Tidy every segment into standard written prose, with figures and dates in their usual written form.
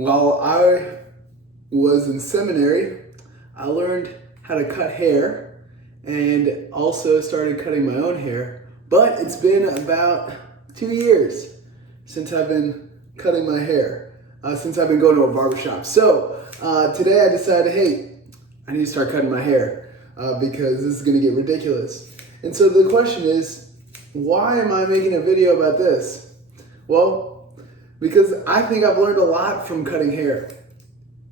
while I was in seminary, I learned how to cut hair and also started cutting my own hair. But it's been about 2 years since I've been cutting my hair, since I've been going to a barbershop. So today I decided, hey, I need to start cutting my hair because this is gonna get ridiculous. And so the question is, why am I making a video about this? Well, because I think I've learned a lot from cutting hair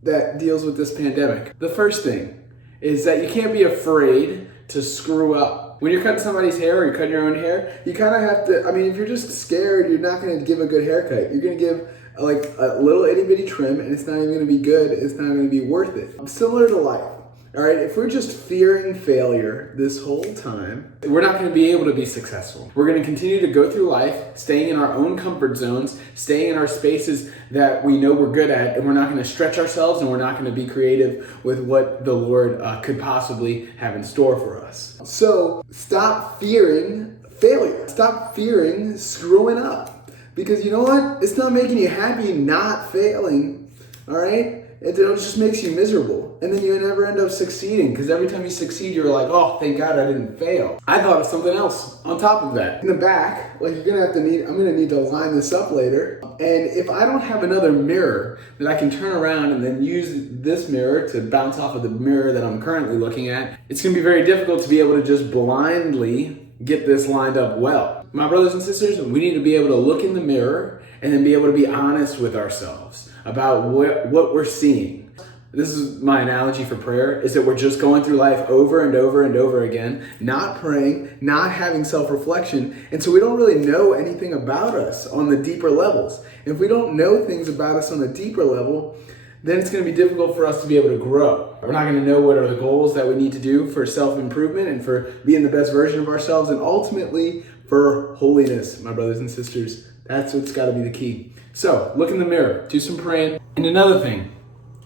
that deals with this pandemic. The first thing is that you can't be afraid to screw up. When you're cutting somebody's hair or you're cutting your own hair, you kind of have to, if you're just scared, you're not gonna give a good haircut. You're gonna give like a little itty bitty trim and it's not even gonna be good, it's not gonna be worth it. Similar to life. All right, if we're just fearing failure this whole time, we're not going to be able to be successful. We're going to continue to go through life, staying in our own comfort zones, staying in our spaces that we know we're good at, and we're not going to stretch ourselves, and we're not going to be creative with what the Lord could possibly have in store for us. So stop fearing failure. Stop fearing screwing up. Because you know what? It's not making you happy not failing, all right? It just makes you miserable. And then you never end up succeeding because every time you succeed, you're like, oh, thank God I didn't fail. I thought of something else on top of that. In the back, like I'm gonna need to line this up later. And if I don't have another mirror that I can turn around and then use this mirror to bounce off of the mirror that I'm currently looking at, it's gonna be very difficult to be able to just blindly get this lined up well. My brothers and sisters, we need to be able to look in the mirror and then be able to be honest with ourselves about what we're seeing. This is my analogy for prayer, is that we're just going through life over and over and over again, not praying, not having self-reflection, and so we don't really know anything about us on the deeper levels. If we don't know things about us on the deeper level, then it's going to be difficult for us to be able to grow. We're not going to know what are the goals that we need to do for self-improvement and for being the best version of ourselves, and ultimately for holiness, my brothers and sisters. That's what's got to be the key. So look in the mirror, do some praying. And another thing,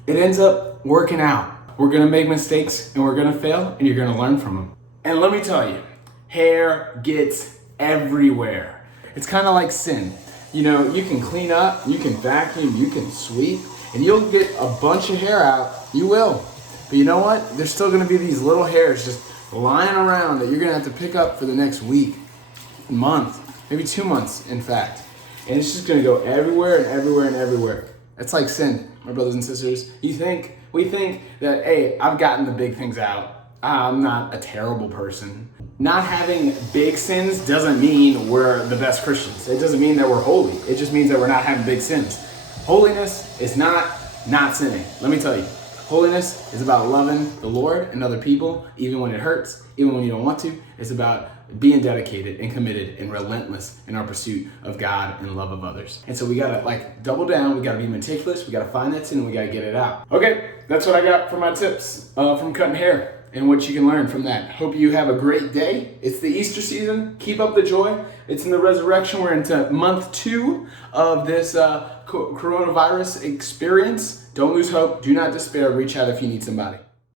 it ends up working out. We're going to make mistakes and we're going to fail and you're going to learn from them. And let me tell you, hair gets everywhere. It's kind of like sin. You know, you can clean up, you can vacuum, you can sweep, and you'll get a bunch of hair out. You will. But you know what? There's still going to be these little hairs just lying around that you're going to have to pick up for the next week, month, maybe 2 months, in fact. And it's just gonna go everywhere and everywhere and everywhere. It's like sin, my brothers and sisters. We think that, hey, I've gotten the big things out. I'm not a terrible person. Not having big sins doesn't mean we're the best Christians. It doesn't mean that we're holy. It just means that we're not having big sins. Holiness is not sinning. Let me tell you. Holiness is about loving the Lord and other people, even when it hurts, even when you don't want to. It's about being dedicated and committed and relentless in our pursuit of God and love of others. And so we gotta double down, we gotta be meticulous, we gotta find that sin and we gotta get it out. Okay, that's what I got for my tips from cutting hair and what you can learn from that. Hope you have a great day. It's the Easter season, keep up the joy. It's in the resurrection, we're into month 2 of this coronavirus experience. Don't lose hope, do not despair, reach out if you need somebody.